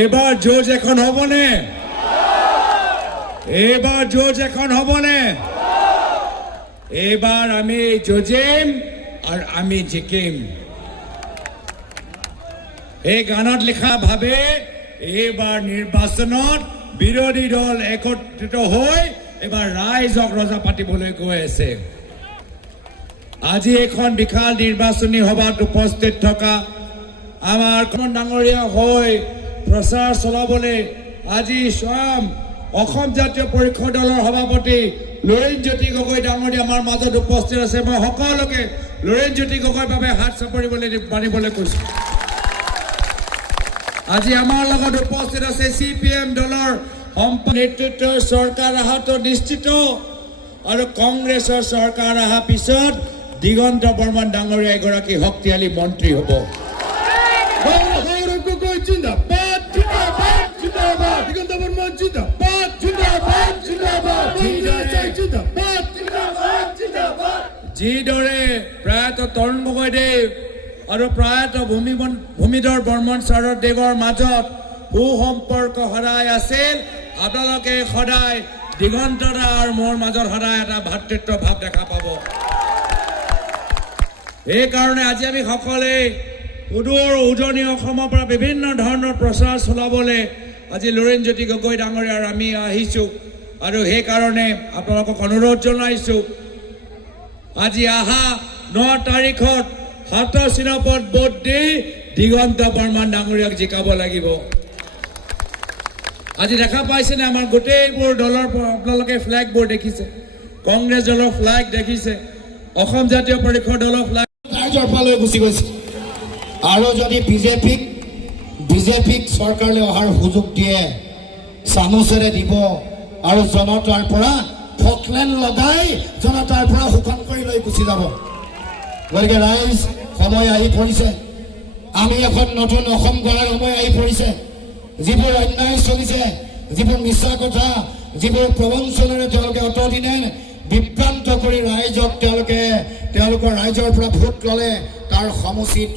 এবার জোজ এখন হবনে এবার জোজ এখন হবনে এবার আমি জোজেম আর আমি জিকিম এই গানত লিখা ভাবে এবার নির্বাচনত বিৰোধী দল একত্ৰিত হৈ এবাৰ ৰাইজক ৰজা পাতিবলৈ গৈ আছে আজি এখন বিশাল নিৰ্বাচনী সভাত উপস্থিত থকা আমাৰ ডাঙৰীয়া হৈ প্ৰচাৰ চলাবলৈ আজি স্বয়ং অসম জাতীয় পৰিষদ দলৰ সভাপতি লৰেণজ্যোতি গগৈ ডাঙৰীয়া আমাৰ মাজত উপস্থিত আছে মই সকলোকে লৰেণজ্যোতি গগৈৰ বাবে হাত চাপৰিবলৈ মানিবলৈ কৈছো আজি আমাৰ লগত উপস্থিত আছে সিপিএম দলৰ নেতৃত্বৰ চৰকাৰ অহাটো নিশ্চিত আৰু কংগ্ৰেছৰ চৰকাৰ অহা পিছত দিগন্ত বৰ্মন ডাঙৰীয়া এগৰাকী শক্তিশালী মন্ত্ৰী হ'ব যিদৰে প্ৰয়াত তৰুণ গগৈদেৱ আৰু প্ৰয়াত ভূমিধৰ বৰ্মন শৰদেৱৰ মাজত সুসম্পৰ্ক সদায় আছিল আপোনালোকে সদায় দিগন্ত দা আৰু মোৰ মাজত সদায় এটা ভাতৃত্ব ভাৱ দেখা পাব এই কাৰণে আজি আমি সকলে উদূৰ উজনি অসমৰ পৰা বিভিন্ন ধৰণৰ প্ৰচাৰ চলাবলৈ আজি লৰেণজ্যোতি গগৈ ডাঙৰীয়া আৰু আমি আহিছোঁ আৰু সেই কাৰণে আপোনালোকক অনুৰোধ জনাইছোঁ আজি আহা 9 তাৰিখত হাতৰ চিনাপত ভোট দি দিগন্ত বৰ্মন ডাঙৰীয়াক জিকাব লাগিব আজি দেখা পাইছেনে আমাৰ গোটেইবোৰ দলৰ আপোনালোকে ফ্লেগবোৰ দেখিছে কংগ্ৰেছ দলৰ ফ্লেগ দেখিছে অসম জাতীয় পৰিষদ দলৰ ফ্লেগ ৰাইজৰ ফালে গুচি গৈছে আৰু যদি বিজেপিক চৰকাৰলৈ অহাৰ সুযোগ দিয়ে চামুচেৰে দিব আৰু জনতাৰ পৰা ফকলেন লগাই জনতাৰ পৰা শোষণ কৰি লৈ গুচি যাব গতিকে ৰাইজ সময় আহি পৰিছে আমি এখন নতুন অসম গঢ়াৰ সময় আহি পৰিছে যিবোৰ অন্যায় চলিছে যিবোৰ মিছা কথা যিবোৰ প্ৰবঞ্চনাৰে তেওঁলোকে অতদিনে বিভ্ৰান্ত কৰি ৰাইজক তেওঁলোকৰ ৰাইজৰ পৰা ভোট ল'লে তাৰ সমুচিত